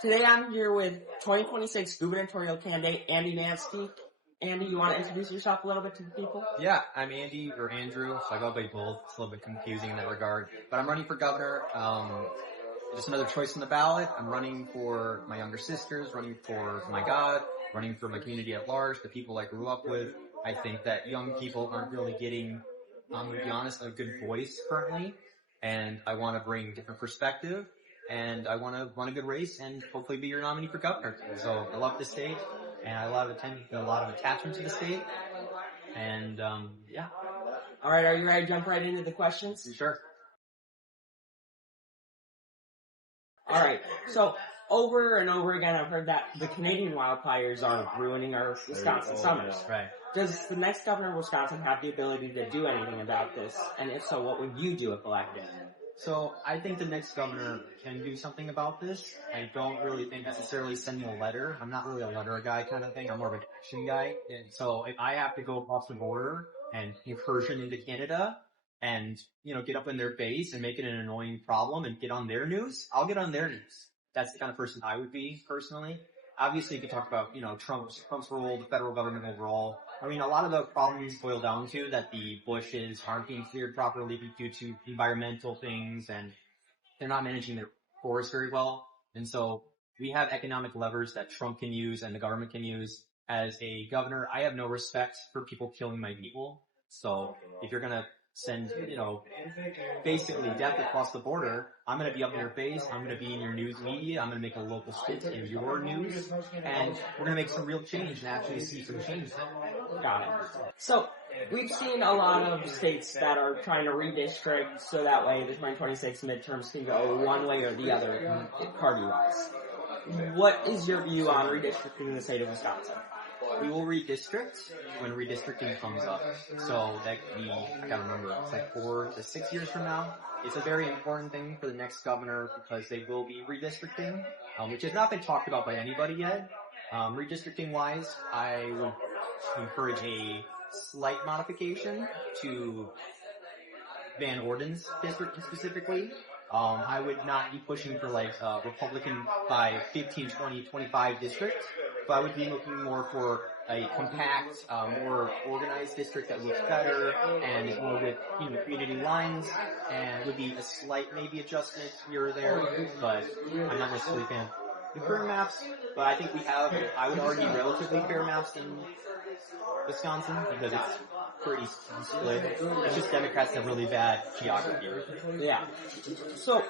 Today I'm here with 2026 gubernatorial candidate Andy Manske. Andy, you want to introduce yourself a little bit to the people? Yeah, I'm Andy, or Andrew, so I go by both. It's a little bit confusing in that regard. But I'm running for governor. Just another choice on the ballot. I'm running for my younger sisters, running for my God, running for my community at large, the people I grew up with. I think that young people aren't really getting, I'm going to be honest, a good voice currently. And I want to bring different perspective. And I want to run a good race and hopefully be your nominee for governor. So I love the state, and I have a lot of attachment to the state. And, yeah. All right, are you ready to jump right into the questions? Sure. All right, so over and over again, I've heard that the Canadian wildfires are ruining our Wisconsin summers. Right. Does the next governor of Wisconsin have the ability to do anything about this? And if so, what would you do if elected? So I think the next governor can do something about this. I don't really think necessarily sending a letter. I'm not really a letter guy kind of thing. I'm more of an action guy. And so if I have to go across the border and incursion into Canada and, get up in their face and make it an annoying problem and get on their news, I'll get on their news. That's the kind of person I would be personally. Obviously, you could talk about, Trump's role, the federal government overall. I mean, a lot of the problems boil down to that the bushes aren't being cleared properly due to environmental things, and they're not managing their forests very well. And so we have economic levers that Trump can use and the government can use. As a governor, I have no respect for people killing my people. So if you're going to send, basically death across the border, I'm going to be up in your face, I'm going to be in your news media, I'm going to make a local stint in your news, and we're going to make some real change and actually see some change. Got it. So, we've seen a lot of states that are trying to redistrict so that way the 2026 midterms can go one way or the other, party-wise. What is your view on redistricting in the state of Wisconsin? We will redistrict when redistricting comes up. So that could be, I gotta remember, it's like 4 to 6 years from now. It's a very important thing for the next governor because they will be redistricting, which has not been talked about by anybody yet. Redistricting wise, I would encourage a slight modification to Van Orden's district specifically. I would not be pushing for Republican by 15, 20, 25 districts, but I would be looking more for a compact, more organized district that looks better and is more with community lines, and would be a slight maybe adjustment here or there, but I'm not necessarily a fan of the fair maps, but I think we have, I would argue, relatively fair maps in Wisconsin because it's pretty split. It's just Democrats have really bad geography. Yeah. So,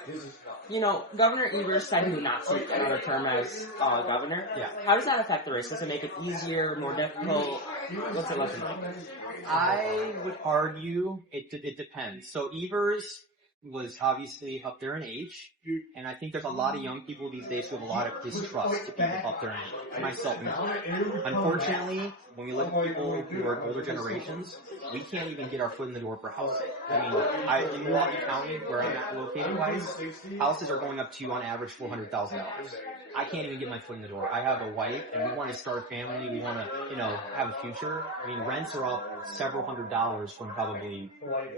Governor Evers said he would not seek another term as governor. Yeah. How does that affect the race? Does it make it easier, more difficult? What's it looking like? I would argue it depends. So Evers was obviously up there in age, and I think there's a lot of young people these days who have a lot of distrust to people up there in age, myself included. Unfortunately, when we look at people who are older generations, we can't even get our foot in the door for housing. I mean, in Milwaukee County, where I'm at located-wise, houses are going up to, on average, $400,000. I can't even get my foot in the door. I have a wife, and we want to start a family. We want to, have a future. I mean, rents are up several $100s from probably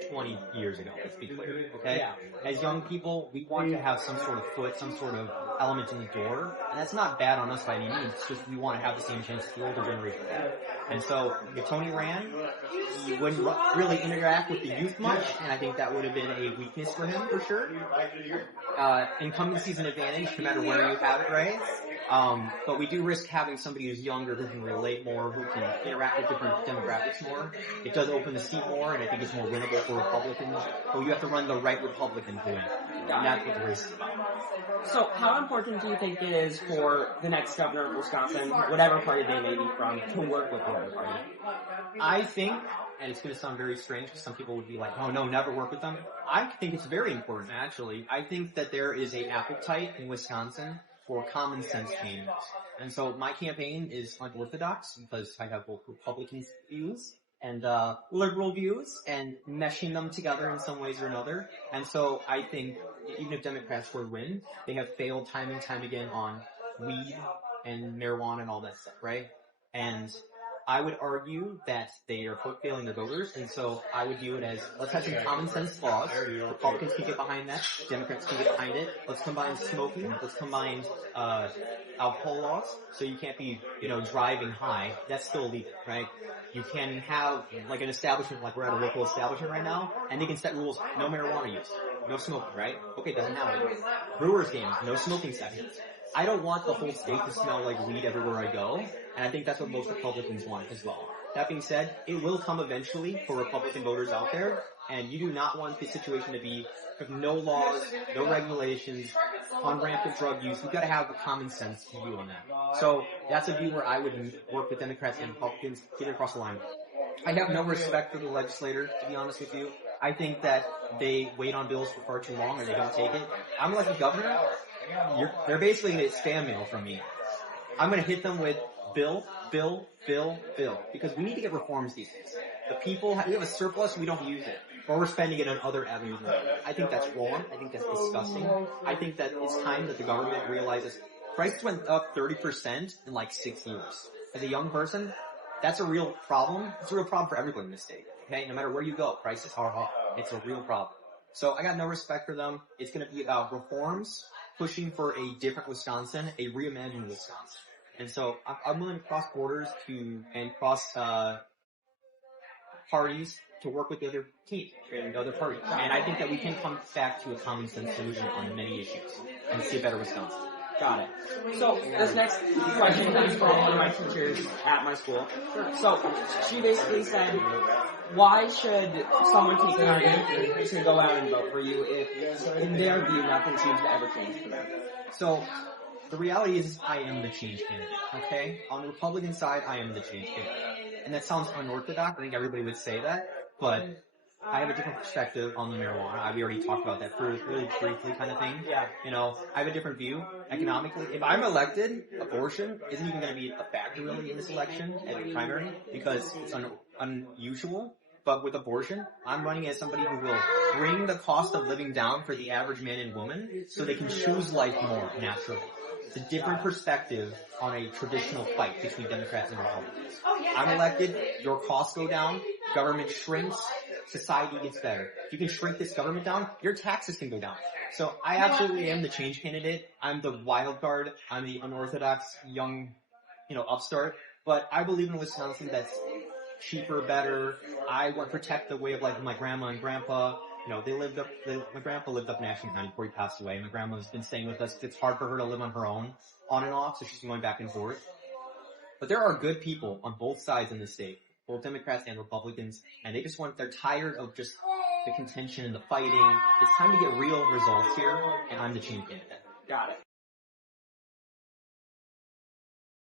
20 years ago, let's be clear, okay? Yeah. As young people, we want to have some sort of foot, some sort of element in the door, and that's not bad on us by any means. It's just we want to have the same chance the older generation had. And so, if Tony ran, he wouldn't really interact with the youth much, and I think that would have been a weakness for him, for sure. Incumbency is an advantage, no matter where you have it, right? But we do risk having somebody who's younger, who can relate more, who can interact with different demographics more. It does open the seat more, and I think it's more winnable for Republicans. But you have to run the right Republican to win. And that's what the race is about. So how important do you think it is for the next governor of Wisconsin, whatever party they may be from, to work with the other party? I think, and it's going to sound very strange because some people would be like, oh no, never work with them. I think it's very important, actually. I think that there is an appetite in Wisconsin for common sense changes. And so my campaign is unorthodox because I have both Republican views and liberal views and meshing them together in some ways or another. And so I think even if Democrats were to win, they have failed time and time again on weed and marijuana and all that stuff, right? And I would argue that they are failing the voters, and so I would view it as, let's have some common sense laws. Republicans can get behind that. Democrats can get behind it. Let's combine smoking. Let's combine, alcohol laws. So you can't be, driving high. That's still illegal, right? You can have, like, an establishment, like we're at a local establishment right now, and they can set rules, no marijuana use, no smoking, right? Okay, doesn't happen. Brewers games, no smoking sessions. I don't want the whole state to smell like weed everywhere I go, and I think that's what most Republicans want as well. That being said, it will come eventually for Republican voters out there, and you do not want the situation to be with no laws, no regulations, on rampant drug use. You've got to have a common sense view on that. So that's a view where I would work with Democrats and Republicans, get across the line. I have no respect for the legislator, to be honest with you. I think that they wait on bills for far too long or they don't take it. I'm like a governor. They're basically going to get spam mail from me. I'm going to hit them with bill, because we need to get reforms these days. The people, we have a surplus, we don't use it. Or we're spending it on other avenues. I think that's wrong. I think that's disgusting. I think that it's time that the government realizes prices went up 30% in like 6 years. As a young person, that's a real problem. It's a real problem for everyone in this state. Okay? No matter where you go, prices are up. It's a real problem. So I got no respect for them. It's going to be about reforms, pushing for a different Wisconsin, a reimagined Wisconsin. And so I'm willing to cross borders and cross parties to work with the other team and other parties. And I think that we can come back to a common sense solution on many issues and see a better Wisconsin. Got it. So this next question comes from one of my teachers at my school. So she basically said, why should someone take time to go out and vote for you if, in their view, nothing seems to ever change for them? So the reality is I am the change candidate, okay? On the Republican side, I am the change candidate. And that sounds unorthodox. I think everybody would say that. But I have a different perspective on the marijuana. We already talked about that really briefly kind of thing. Yeah. I have a different view economically. If I'm elected, abortion isn't even going to be a factor really in this election as a primary because it's unusual. But with abortion, I'm running as somebody who will bring the cost of living down for the average man and woman so they can choose life more naturally. It's a different perspective on a traditional fight between Democrats and Republicans. I'm elected, your costs go down, government shrinks, society gets better. If you can shrink this government down, your taxes can go down. So I absolutely am the change candidate. I'm the wild card. I'm the unorthodox young, upstart. But I believe in Wisconsin that's cheaper, better. I want to protect the way of life of my grandma and grandpa. My grandpa lived up in Ashland County before he passed away. My grandma's been staying with us. It's hard for her to live on her own, on and off, so she's been going back and forth. But there are good people on both sides in the state, both Democrats and Republicans, and they're tired of just the contention and the fighting. It's time to get real results here, and I'm the change candidate. Got it.